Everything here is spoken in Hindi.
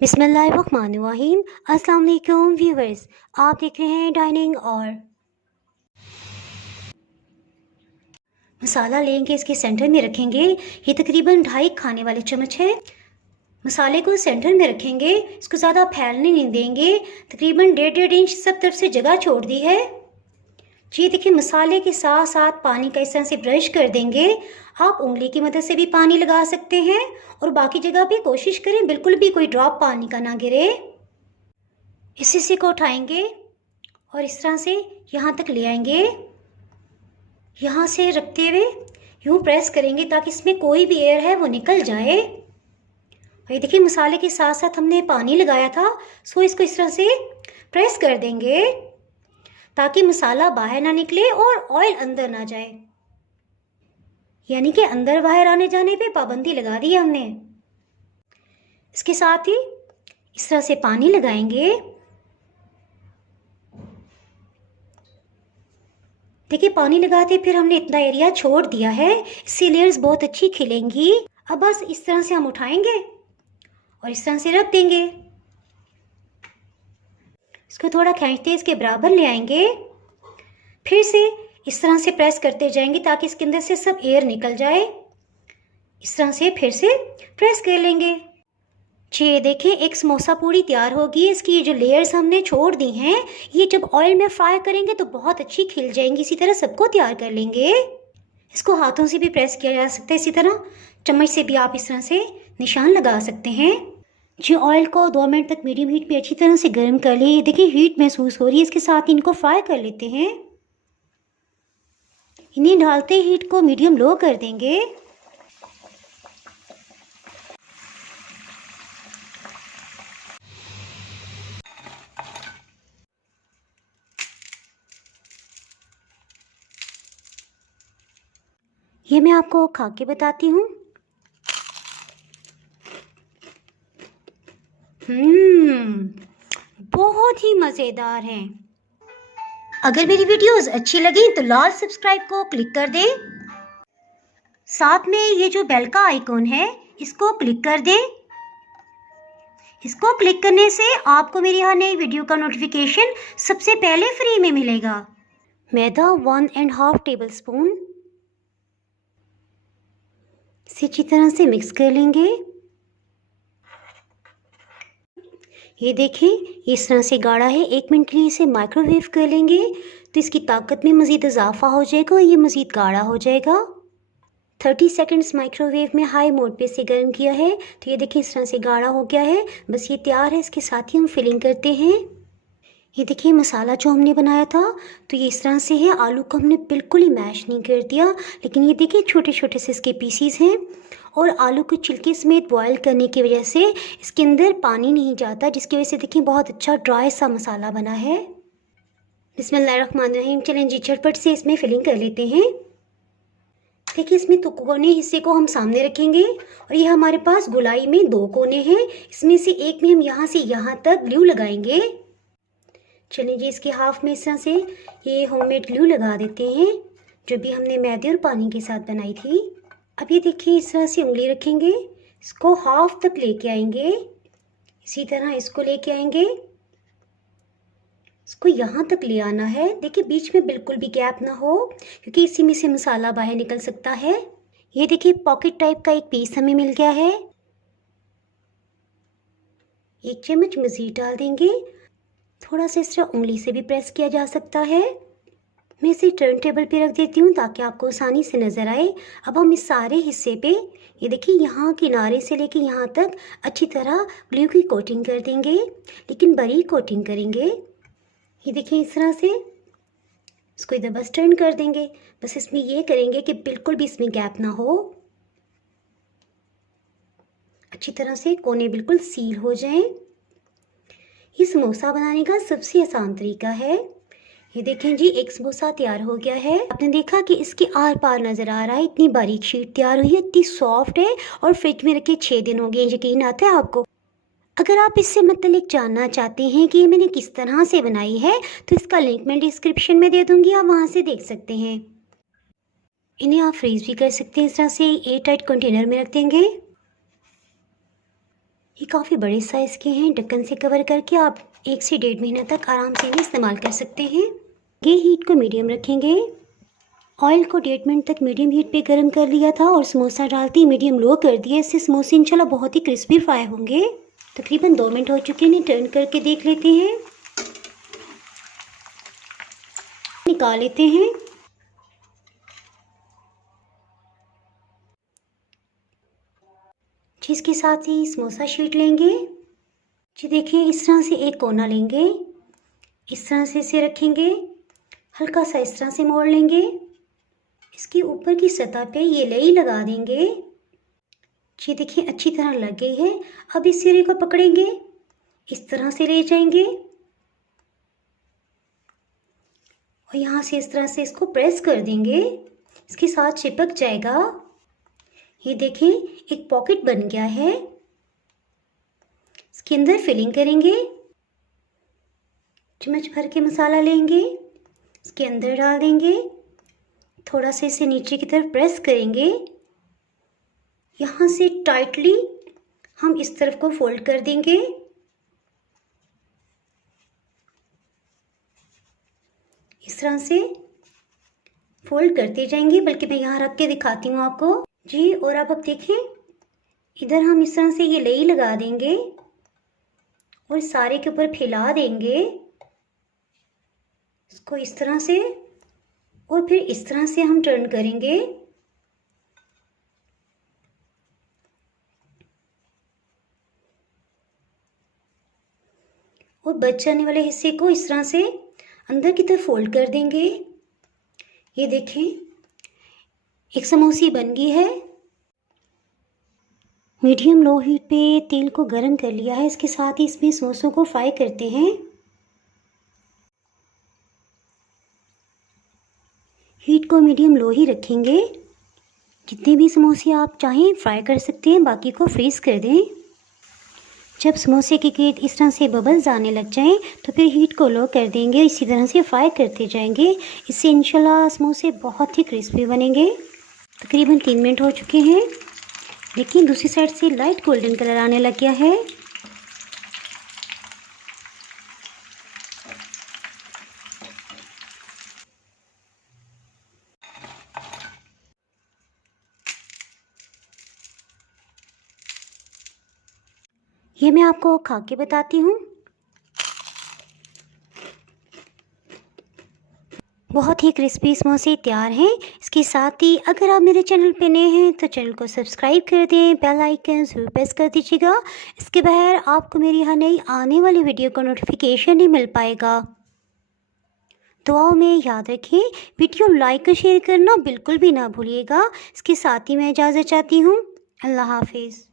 बिस्मिल्लाहिर्रहमानिर्रहीम। अस्सलाम वालेकुम व्यूवर्स, आप देख रहे हैं डाइनिंग और मसाला लेंगे, इसके सेंटर में रखेंगे। ये तकरीबन 2.5 खाने वाले चम्मच है। मसाले को सेंटर में रखेंगे, इसको ज़्यादा फैलने नहीं देंगे। तकरीबन 1.5 इंच सब तरफ से जगह छोड़ दी है। जी देखिए, मसाले के साथ साथ पानी का इस तरह से ब्रश कर देंगे। आप उंगली की मदद से भी पानी लगा सकते हैं और बाकी जगह भी कोशिश करें बिल्कुल भी कोई ड्रॉप पानी का ना गिरे। इस हिस्से को उठाएंगे और इस तरह से यहाँ तक ले आएंगे। यहाँ से रखते हुए यूँ प्रेस करेंगे ताकि इसमें कोई भी एयर है वो निकल जाए। और ये देखिए, मसाले के साथ साथ हमने पानी लगाया था, सो इसको इस तरह से प्रेस कर देंगे ताकि मसाला बाहर ना निकले और ऑयल अंदर ना जाए। यानी कि अंदर बाहर आने जाने पे पाबंदी लगा दी है हमने। इसके साथ ही इस तरह से पानी लगाएंगे। देखिए, पानी लगाते फिर हमने इतना एरिया छोड़ दिया है, इससे लेयर्स बहुत अच्छी खिलेंगी। अब बस इस तरह से हम उठाएंगे और इस तरह से रख देंगे। इसको थोड़ा खींचते इसके बराबर ले आएंगे। फिर से इस तरह से प्रेस करते जाएंगे ताकि इसके अंदर से सब एयर निकल जाए। इस तरह से फिर से प्रेस कर लेंगे। ये देखिए, एक समोसा पूरी तैयार होगी। इसकी ये जो लेयर्स हमने छोड़ दी हैं, ये जब ऑयल में फ्राई करेंगे तो बहुत अच्छी खिल जाएंगी। इसी तरह सबको तैयार कर लेंगे। इसको हाथों से भी प्रेस किया जा सकता है, इसी तरह चम्मच से भी आप इस तरह से निशान लगा सकते हैं। जी, ऑयल को 2 मिनट तक मीडियम हीट पे अच्छी तरह से गर्म कर लिए। ये देखिए, हीट महसूस हो रही है। इसके साथ इनको फ्राई कर लेते हैं। इन्हें डालते हीट को मीडियम लो कर देंगे। ये मैं आपको खा के बताती हूँ। बहुत ही मज़ेदार हैं। अगर मेरी वीडियोस अच्छी लगी तो लाल सब्सक्राइब को क्लिक कर दें। साथ में ये जो बेल का आइकॉन है, इसको क्लिक कर दें। इसको क्लिक करने से आपको मेरी हर नई वीडियो का नोटिफिकेशन सबसे पहले फ्री में मिलेगा। मैदा 1.5 टेबल स्पून, इसे अच्छी तरह से मिक्स कर लेंगे। ये देखिए, ये इस तरह से गाढ़ा है। 1 मिनट के लिए इसे माइक्रोवेव कर लेंगे तो इसकी ताकत में मज़ीद इजाफा हो जाएगा और ये मज़ीद गाढ़ा हो जाएगा। 30 सेकंड्स माइक्रोवेव में हाई मोड पे से गर्म किया है तो ये देखिए इस तरह से गाढ़ा हो गया है। बस ये तैयार है। इसके साथ ही हम फिलिंग करते हैं। ये देखिए, मसाला जो हमने बनाया था तो ये इस तरह से है। आलू को हमने बिल्कुल ही मैश नहीं कर दिया, लेकिन ये देखिए छोटे छोटे से इसके पीसीस हैं और आलू को छिलके समेत बॉयल करने की वजह से इसके अंदर पानी नहीं जाता, जिसकी वजह से देखिए बहुत अच्छा ड्राई सा मसाला बना है। बिस्मिल्लाहिर्रहमानिर्रहीम। चलें जी, झटपट से इसमें फिलिंग कर लेते हैं। देखिए, इसमें तो कोने हिस्से को हम सामने रखेंगे और ये हमारे पास गोलाई में 2 कोने हैं। इसमें से एक में हम यहाँ से यहाँ तक ग्लू लगाएंगे। चलिए जी, इसके हाफ में इस तरह से ये होममेड ग्लू लगा देते हैं जो भी हमने मैदे और पानी के साथ बनाई थी। अब ये देखिए, इस तरह से उंगली रखेंगे, इसको हाफ तक लेके आएंगे। इसी तरह इसको लेके आएंगे, इसको यहाँ तक ले आना है। देखिए, बीच में बिल्कुल भी गैप ना हो क्योंकि इसी में से मसाला बाहर निकल सकता है। ये देखिए, पॉकेट टाइप का एक पीस हमें मिल गया है। 1 चम्मच मज़ीद डाल देंगे। थोड़ा सा इस तरह उंगली से भी प्रेस किया जा सकता है। मैं इसे टर्न टेबल पे रख देती हूँ ताकि आपको आसानी से नज़र आए। अब हम इस सारे हिस्से पे ये देखिए, यहाँ किनारे से लेके यहाँ तक अच्छी तरह ग्लू की कोटिंग कर देंगे, लेकिन बरीक कोटिंग करेंगे। ये देखिए, इस तरह से इसको इधर बस टर्न कर देंगे। बस इसमें ये करेंगे कि बिल्कुल भी इसमें गैप ना हो। अच्छी तरह से कोने बिल्कुल सील हो जाएं। ये समोसा बनाने का सबसे आसान तरीका है। ये देखें जी, एक समोसा तैयार हो गया है। आपने देखा कि इसके आर पार नज़र आ रहा है। इतनी बारीक शीट तैयार हुई है, इतनी सॉफ्ट है और फ्रिज में रखे 6 दिन हो गए। यकीन आता है आपको? अगर आप इससे मतलब जानना चाहते हैं कि ये मैंने किस तरह से बनाई है तो इसका लिंक मैं डिस्क्रिप्शन में दे दूँगी, आप वहाँ से देख सकते हैं। इन्हें आप फ्रीज़ भी कर सकते हैं। इस तरह से एयर टाइट कंटेनर में रख देंगे। ये काफ़ी बड़े साइज़ के हैं। ढक्कन से कवर करके आप 1 से 1.5 महीना तक आराम से इन्हें इस्तेमाल कर सकते हैं। ये हीट को मीडियम रखेंगे। ऑयल को 1.5 मिनट तक मीडियम हीट पे गर्म कर लिया था और समोसा डालते ही मीडियम लो कर दिया। इससे समोसे इंशाल्लाह बहुत ही क्रिस्पी फ्राई होंगे। तकरीबन 2 मिनट हो चुके हैं। टर्न करके देख लेते हैं, निकाल लेते हैं। इसके साथ ही समोसा शीट लेंगे जी। देखिए इस तरह से एक कोना लेंगे, इस तरह से इसे रखेंगे, हल्का सा इस तरह से मोड़ लेंगे। इसके ऊपर की सतह पे ये लेई लगा देंगे जी। देखिए अच्छी तरह लग गई है। अब इस सिरे को पकड़ेंगे, इस तरह से ले जाएंगे और यहाँ से इस तरह से इसको प्रेस कर देंगे। इसके साथ चिपक जाएगा। ये देखें एक पॉकेट बन गया है। इसके अंदर फिलिंग करेंगे। चम्मच भर के मसाला लेंगे, इसके अंदर डाल देंगे। थोड़ा सा इसे नीचे की तरफ प्रेस करेंगे। यहाँ से टाइटली हम इस तरफ को फोल्ड कर देंगे। इस तरह से फोल्ड करते जाएंगे, बल्कि मैं यहाँ रख के दिखाती हूँ आपको जी। और अब आप देखें इधर हम इस तरह से ये लेई लगा देंगे और सारे के ऊपर फैला देंगे इसको इस तरह से। और फिर इस तरह से हम टर्न करेंगे। और बच जाने वाले हिस्से को इस तरह से अंदर की तरफ फोल्ड कर देंगे। ये देखें एक समोसी बन गई है। मीडियम लो हीट पे तेल को गर्म कर लिया है। इसके साथ ही इसमें समोसों को फ्राई करते हैं। हीट को मीडियम लो ही रखेंगे। जितने भी समोसे आप चाहें फ्राई कर सकते हैं, बाकी को फ्रीज कर दें। जब समोसे के गिर्द इस तरह से बबल्स आने लग जाएं तो फिर हीट को लो कर देंगे। इसी तरह से फ्राई करते जाएंगे। इससे इंशाल्लाह समोसे बहुत ही क्रिस्पी बनेंगे। तकरीबन 3 मिनट हो चुके हैं। देखिए दूसरी साइड से लाइट गोल्डन कलर आने लग गया है। ये मैं आपको खा के बताती हूँ। बहुत ही क्रिस्पी समोसे तैयार हैं। इसके साथ ही अगर आप मेरे चैनल पे नए हैं तो चैनल को सब्सक्राइब कर दें, बेल आइकन ज़रूर प्रेस कर दीजिएगा। इसके बगैर आपको मेरी हर नई आने वाली वीडियो का नोटिफिकेशन नहीं मिल पाएगा। दुआओं में याद रखें, वीडियो लाइक और शेयर करना बिल्कुल भी ना भूलिएगा। इसके साथ ही मैं इजाज़त चाहती हूँ। अल्लाह हाफिज़।